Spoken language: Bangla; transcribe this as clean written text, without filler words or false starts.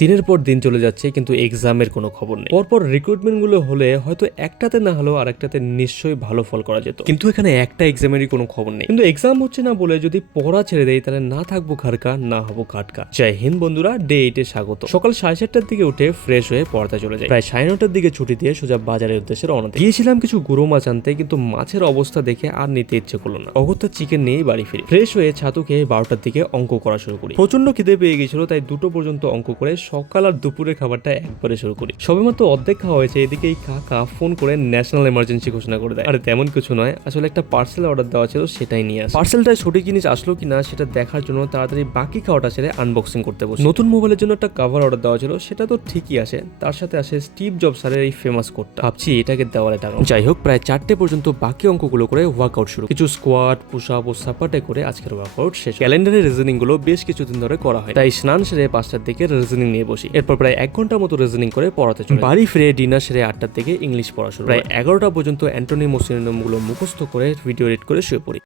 দিনের পর দিন চলে যাচ্ছে কিন্তু এক্সামের কোনো খবর নেই। পরপর রিক্রুটমেন্ট গুলো হলে হয়তো একটাতে না হলেও আরেকটাতে নিশ্চয়ই ভালো ফল করা যেত, কিন্তু এখানে একটা এক্সামেরই কোনো খবর নেই। কিন্তু এক্সাম হচ্ছে না বলে যদি পড়া ছেড়ে দেয় তাহলে না থাকবো ঘাটকা না হবো ঘাটকা। জয় হিন্দ বন্ধুরা, ডে 8 এ স্বাগত। সকাল 7:30টার দিকে উঠে ফ্রেশ হয়ে পড়াতে চলে যায়। প্রায় 9:30টার দিকে ছুটি দিয়ে সোজা বাজারের উদ্দেশ্যে রওনা দিই। গিয়েছিলাম কিছু গুঁড়ো মাছ আনতে, কিন্তু মাছের অবস্থা দেখে আর নিতে ইচ্ছে করলো না। অগত্যা চিকেন নিয়েই বাড়ি ফিরি। ফ্রেশ হয়ে ছাতু খেয়ে 12টার দিকে অঙ্ক করা শুরু করি। প্রচন্ড খিদে পেয়ে গেছিল, তাই 2টো পর্যন্ত অঙ্ক করে সকাল আর দুপুরের খাবারটা একবারে শুরু করি। সবেমাত্র অর্ধেক খাওয়া হয়েছে, এদিকে এই কাকা ফোন করে ন্যাশনাল এমার্জেন্সি ঘোষণা করে দেয়। আরে তেমন কিছু নয়, আসলে একটা পার্সেল অর্ডার দেওয়া ছিল, সেটাই নিয়ে আসে। পার্সেলটা সঠিক জিনিস আসলো কিনা সেটা দেখার জন্য তাড়াতাড়ি বাকি খাওয়াটা ছেড়ে আনবক্সিং করতে বসে। নতুন মোবাইলের জন্য একটা কভার অর্ডার দেওয়া ছিল, সেটা তো ঠিকই আসে, তার সাথে আসে স্টিভ জবস স্যারের এই ফেমাস কোডটা। ভাবছি এটাকে দেওয়ালে টাকা। যাই হোক, প্রায় 4টে পর্যন্ত বাকি অঙ্কগুলো করে ওয়ার্কআউট শুরু। কিছু স্কোয়াট, পুশ আপ ও সাপাটে করে আজকের ওয়ার্কআউট শেষ। ক্যালেন্ডারের রিজনিং গুলো বেশ কিছুদিন ধরে করা হয়, তাই স্নান সেরে 5টার দিকে রিজনিং নিয়ে বসি। এরপর প্রায় 1 ঘন্টার মতো রিজনিং করে পড়াতে চলে। বাড়ি ফিরে ডিনার সেরে 8টার দিকে ইংলিশ পড়া শুরু। প্রায় 11টা পর্যন্ত অ্যান্টোনিম ও সিনোনিম গুলো মুখস্থ করে ভিডিও এডিট করে শুয়ে পড়ি।